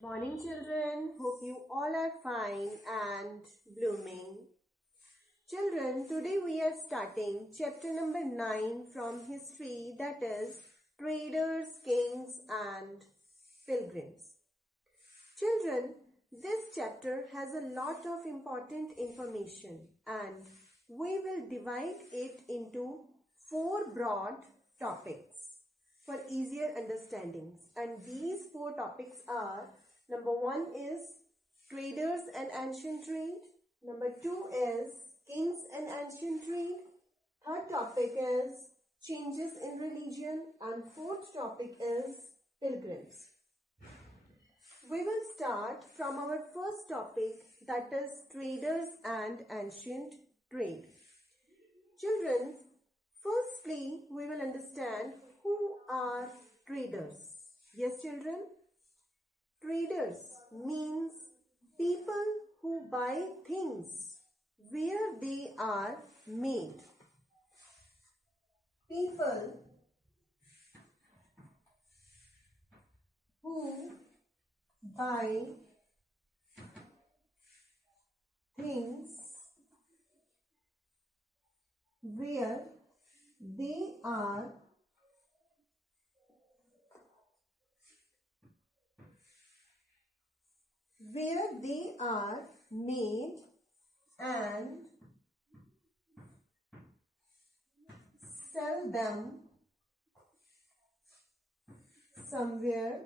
Morning children, hope you all are fine and blooming. Children, today we are starting chapter number 9 from history, that is traders, kings and pilgrims. Children, this chapter has a lot of important information and we will divide it into 4 broad topics for easier understandings, and these 4 topics are: number 1 is traders and ancient trade. Number 2 is kings and ancient trade. Third topic is changes in religion. And fourth topic is pilgrims. We will start from our first topic, that is traders and ancient trade. Children, firstly we will understand who are traders. Yes children? Traders means people who buy things where they are made. People who buy things where they are made and sell them somewhere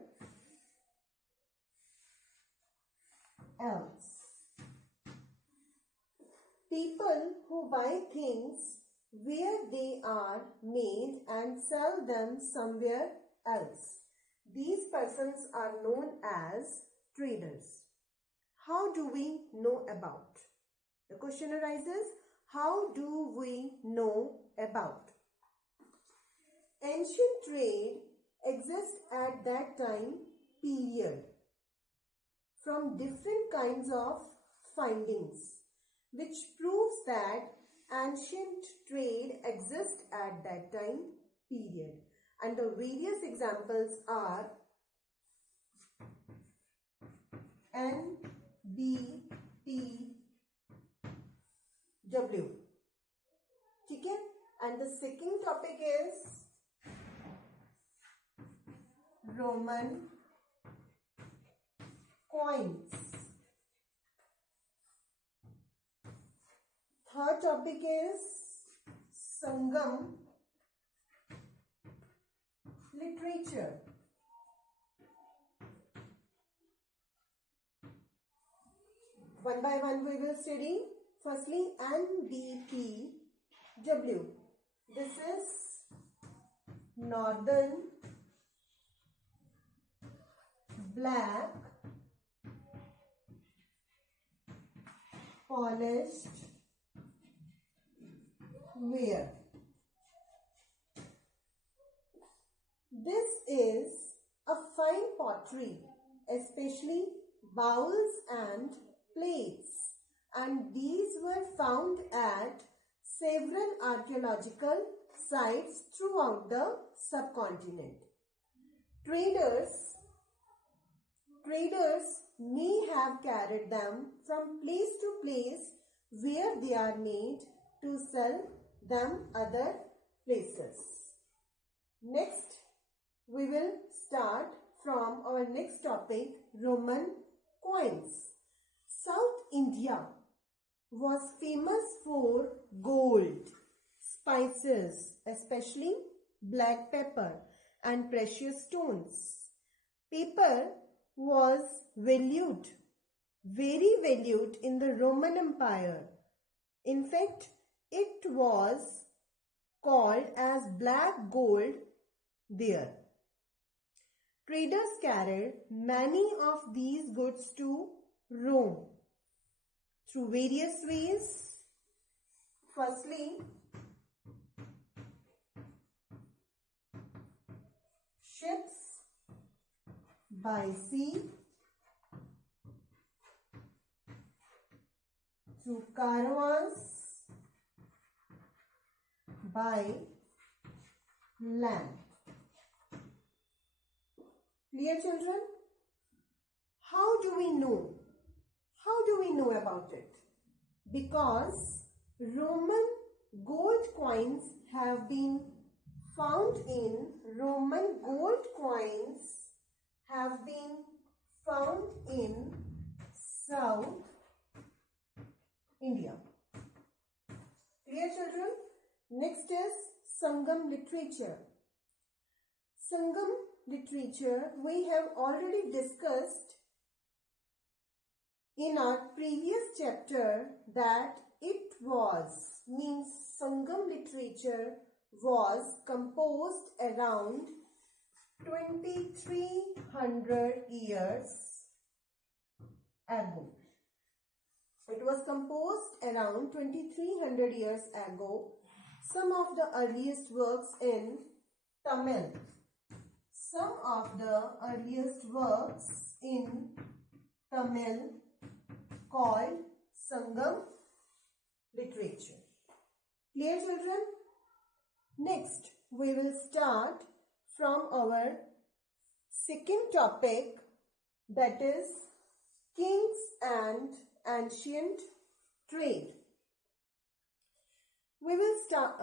else. People who buy things where they are made and sell them somewhere else. These persons are known as traders. How do we know about? The question arises, how do we know about? Ancient trade exists at that time period from different kinds of findings, which proves that ancient trade exists at that time period. And the various examples are N, B, T, W. Okay? And the second topic is Roman coins. Third topic is Sangam literature. One by one we will study. Firstly, NBPW. This is Northern Black Polished Ware. This is a fine pottery, especially bowls and plates, and these were found at several archaeological sites throughout the subcontinent. Traders may have carried them from place to place where they are made to sell them other places. Next, we will start from our next topic, Roman coins. South India was famous for gold, spices, especially black pepper, and precious stones. Paper was valued, very valued in the Roman Empire. In fact, it was called as black gold there. Traders carried many of these goods to Rome through various ways. Firstly, ships by sea, through caravans by land. Clear children? we know? How do we know about it? Because Roman gold coins have been found in South India. Clear, children? Next is Sangam literature. Sangam literature we have already discussed in our previous chapter that it means Sangam literature was composed around 2300 years ago. It was composed around 2300 years ago. Some of the earliest works in Tamil. Some of the earliest works in Tamil called Sangam literature. Clear, children? Next, we will start from our second topic, that is kings and ancient trade. We will start.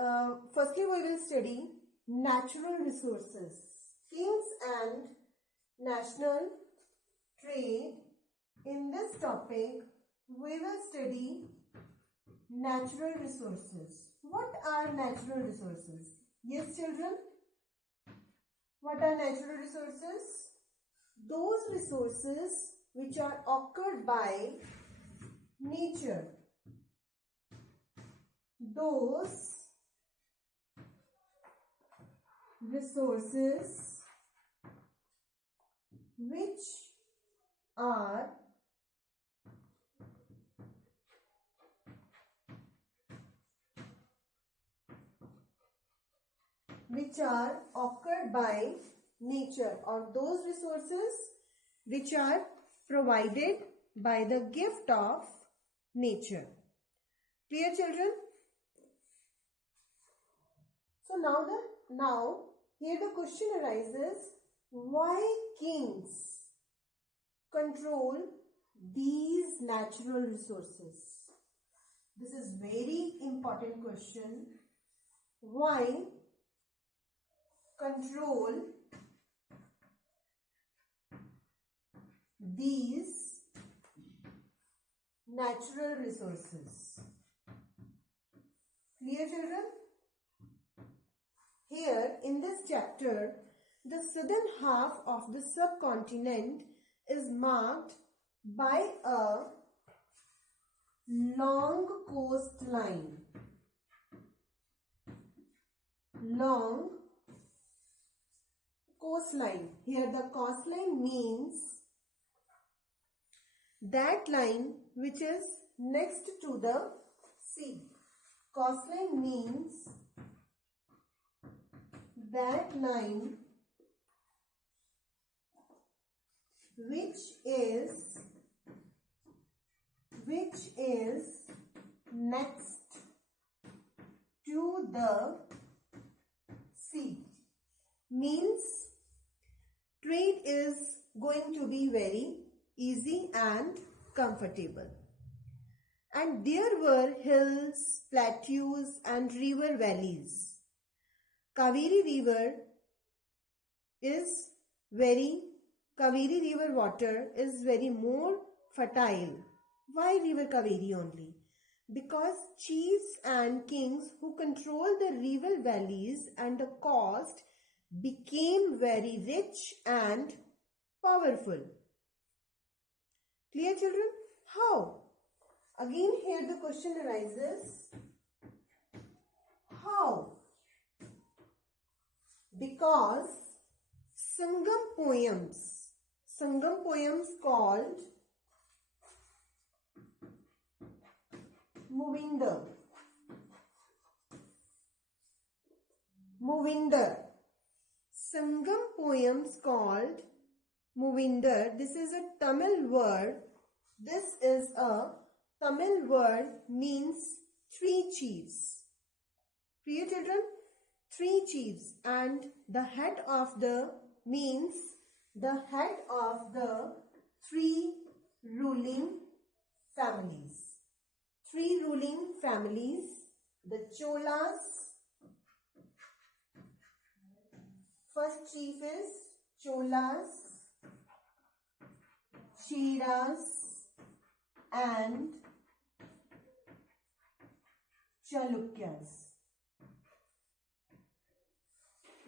Firstly, we will study natural resources, kings and national trade. In this topic, we will study natural resources. What are natural resources? Yes, children. What are natural resources? Those resources which are occurred by nature. Those resources which are occurred by nature, or those resources which are provided by the gift of nature. Clear, children? So now here the question arises, why kings control these natural resources? This is very important question. Why control these natural resources? Clear, children? Here in this chapter, the southern half of the subcontinent is marked by a long coastline. Long coastline. Here the coastline means that line which is next to the sea. Coastline means that line which is next to the sea. Means trade is going to be very easy and comfortable. And there were hills, plateaus and river valleys. Kaveri river water is very more fertile. Why river Kaveri only? Because chiefs and kings who controlled the river valleys and the coast became very rich and powerful. Clear, children? How? Again here the question arises, how? Because Sangam poems called Movinder. Sangam poems called Movinder. This is a Tamil word. This is a Tamil word means three chiefs. Clear, children? Three chiefs, and the head of the three ruling families. Three ruling families, the Cholas. First chief is Cholas, Cheras and Chalukyas.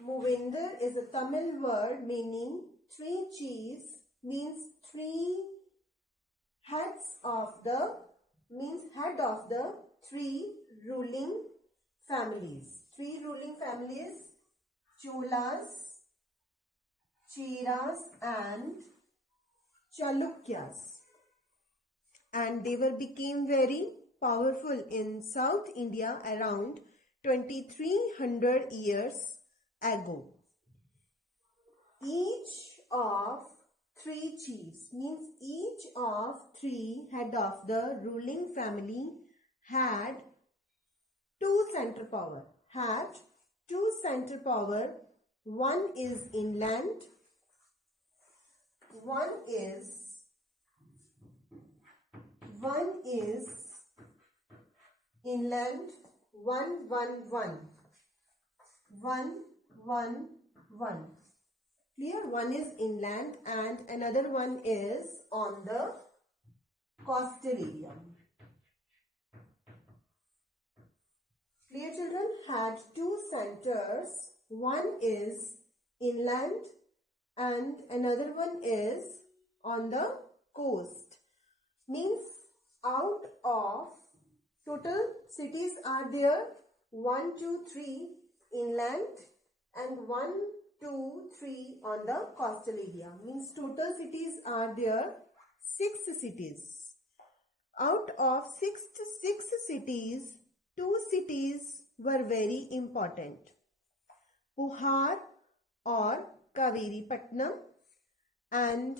Movinder is a Tamil word meaning three chiefs, means three heads of the, head of the three ruling families. Three ruling families, Cholas, Cheras and Chalukyas. And they became very powerful in South India around 2300 years ago. Each of three chiefs, means each of three head of the ruling family had two center power. One is inland, one is inland, 1 1 1 1 1 1. Clear? One is inland and another one is on the coastal area. Clear, children? Had two centers. One is inland and another one is on the coast. Means out of total cities are there 1, 2, 3 inland and 1, 2, 3 on the coastal area. Means total cities are there 6 cities. Out of 6 cities, 2 cities were very important. Puhar or Kaveri Patnam, and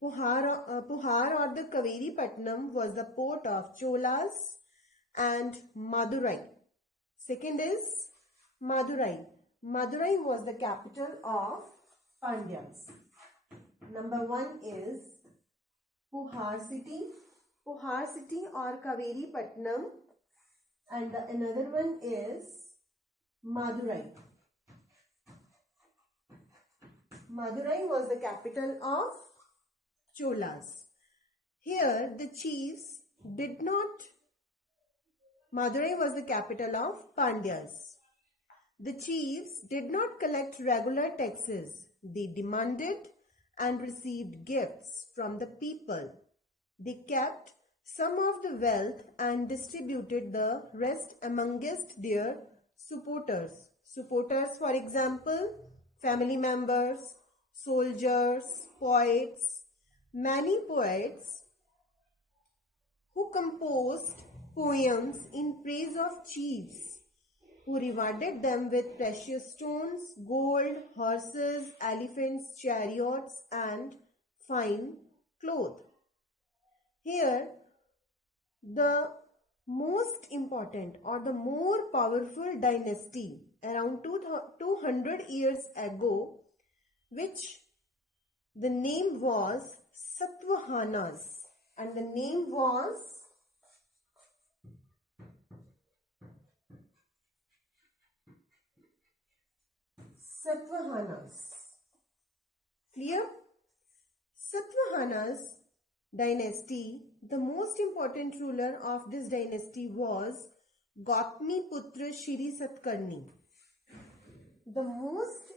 Puhar or the Kaveri Patnam was the port of Cholas, and Madurai. Second is Madurai. Madurai was the capital of Pandyas. Number 1 is Puhar city or Kaveri Patnam, and another one is Madurai. Madurai was the capital of Cholas. Here the chiefs did not. Madurai was the capital of Pandyas. The chiefs did not collect regular taxes. They demanded and received gifts from the people. They kept some of the wealth and distributed the rest amongst their supporters. Supporters, for example, family members, soldiers, poets. Many poets who composed poems in praise of chiefs, who rewarded them with precious stones, gold, horses, elephants, chariots, and fine cloth. Here, the most important or the more powerful dynasty around 200 years ago, which the name was Satvahanas, and the name was Satvahanas. Clear? Satvahanas dynasty, the most important ruler of this dynasty was Gautami Putra Shri Satkarni. The most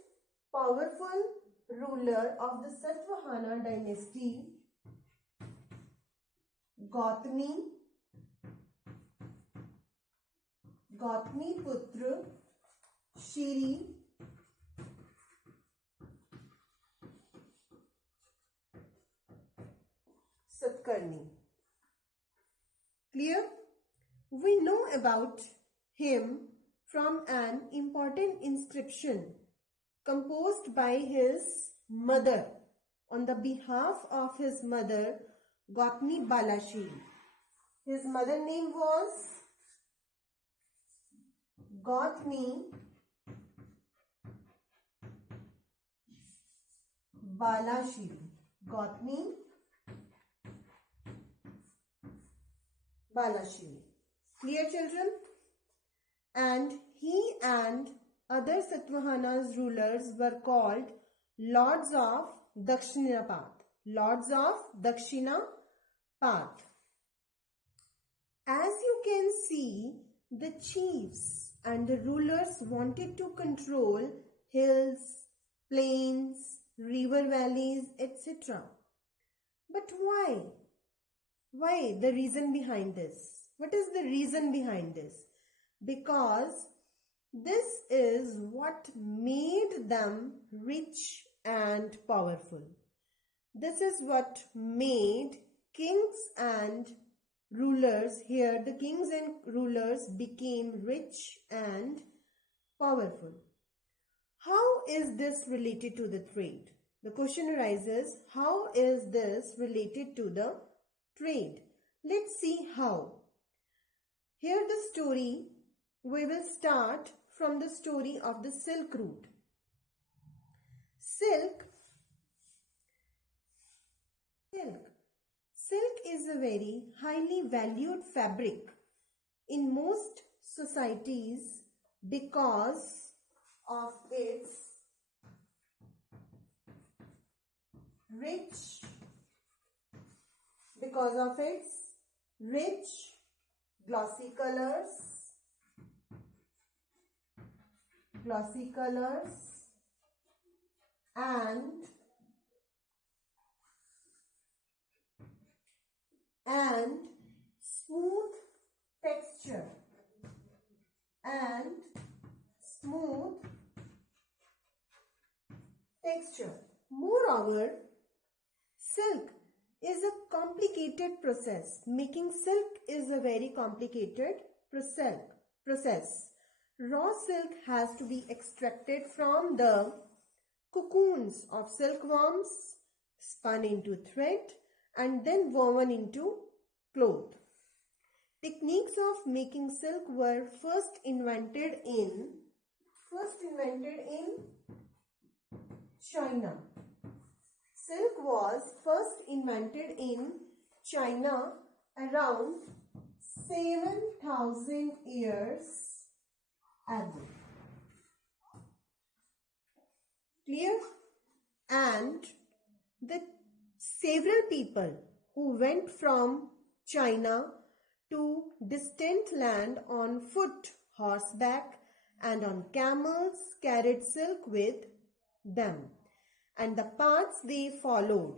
powerful ruler of the Satvahana dynasty, Gautami Putra Shri Satkarni. Clear? We know about him from an important inscription composed by his mother on the behalf of his mother Gautami Balashiri. His mother name was Gautami Balashiri. Gautami Balashiri. Clear, children? And he and other Satavahanas rulers were called Lords of Dakshina Path. Lords of Dakshina Path. As you can see, the chiefs and the rulers wanted to control hills, plains, river valleys, etc. But why? Why? The reason behind this. What is the reason behind this? Because this is what made them rich and powerful. This is what made kings and rulers here, the kings and rulers became rich and powerful. How is this related to the trade? The question arises, how is this related to the trade? Let's see how. Here the story, we will start from the story of the Silk Route. Silk is a very highly valued fabric in most societies because of its rich glossy colors and smooth texture. Moreover, silk is a complicated process. Making silk is a very complicated process. Raw silk has to be extracted from the cocoons of silkworms, spun into thread, and then woven into cloth. Techniques of making silk were first invented in China. Silk was first invented in China around 7,000 years ago. Clear? And the several people who went from China to distant land on foot, horseback, and on camels carried silk with them. And the paths they followed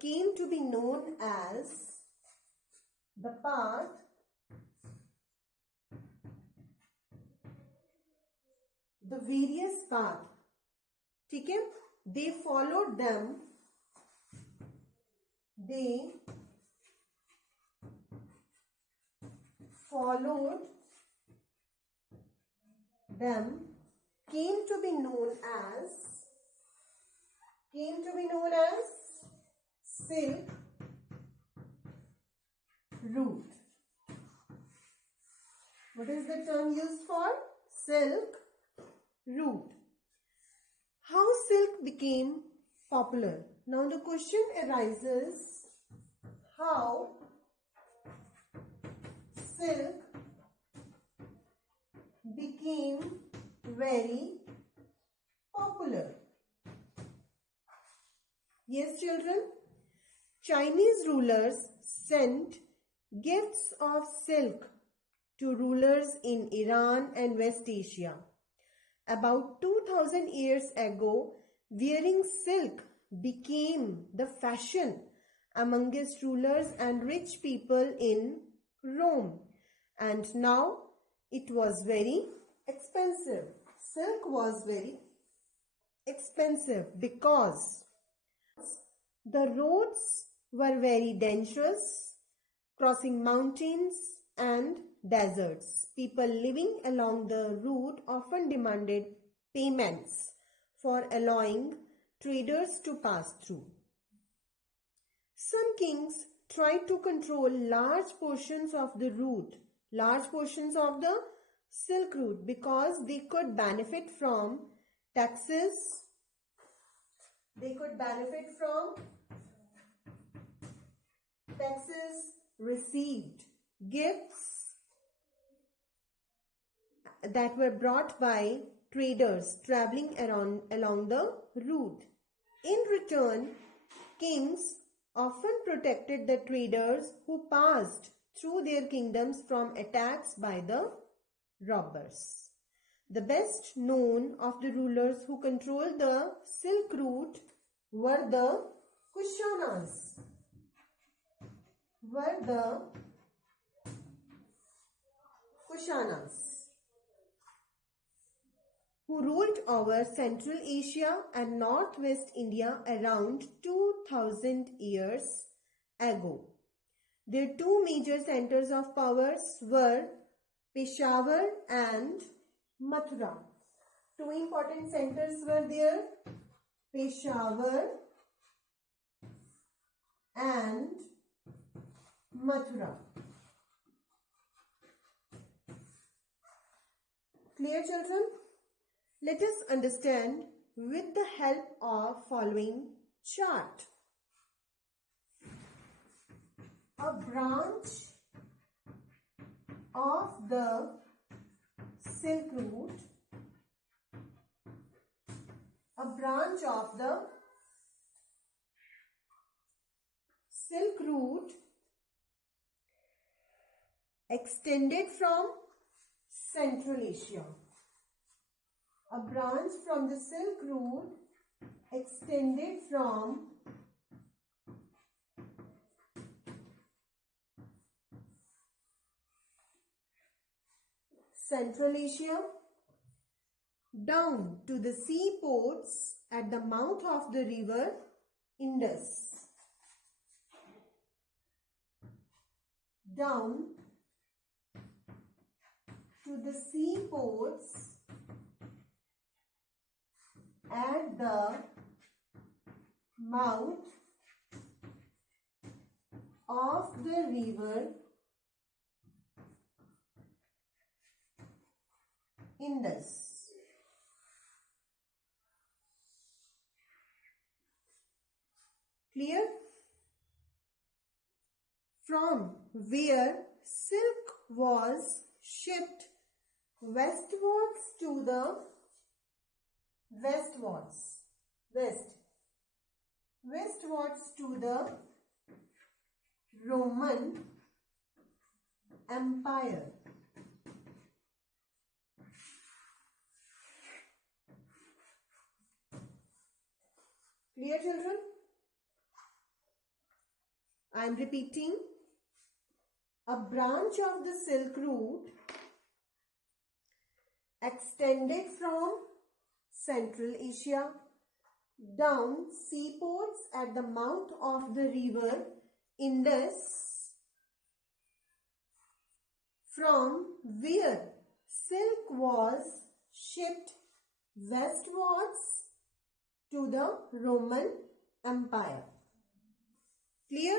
came to be known as the various paths. Okay? They followed them. Came to be known as Silk Route. What is the term used for? Silk Route. How silk became popular? Now the question arises, how silk became very popular? Yes, children. Chinese rulers sent gifts of silk to rulers in Iran and West Asia. About 2000 years ago, wearing silk became the fashion amongst rulers and rich people in Rome. And now it was very expensive. Silk was very expensive because the roads were very dangerous, crossing mountains and deserts. People living along the route often demanded payments for allowing traders to pass through. Some kings tried to control large portions of the Silk Route, because they could benefit from taxes. taxes received, gifts that were brought by traders traveling along the route. In return, kings often protected the traders who passed through their kingdoms from attacks by the robbers. The best known of the rulers who controlled the Silk Route were the Kushanas. Who ruled over Central Asia and Northwest India around 2000 years ago. Their two major centers of powers were Peshawar and Mathura. Two important centers were there, Peshawar and Mathura. Clear, children? Let us understand with the help of following chart. A branch of the Silk Route, extended from Central Asia. A branch from the Silk Route extended from Central Asia down to the seaports at the mouth of the river Indus. Down to the seaports at the mouth of the river Indus. Clear? From where silk was shipped westwards to the Roman Empire. Clear, children? I am repeating. A branch of the Silk Route extended from Central Asia down seaports at the mouth of the river Indus, from where silk was shipped westwards to the Roman Empire. Clear?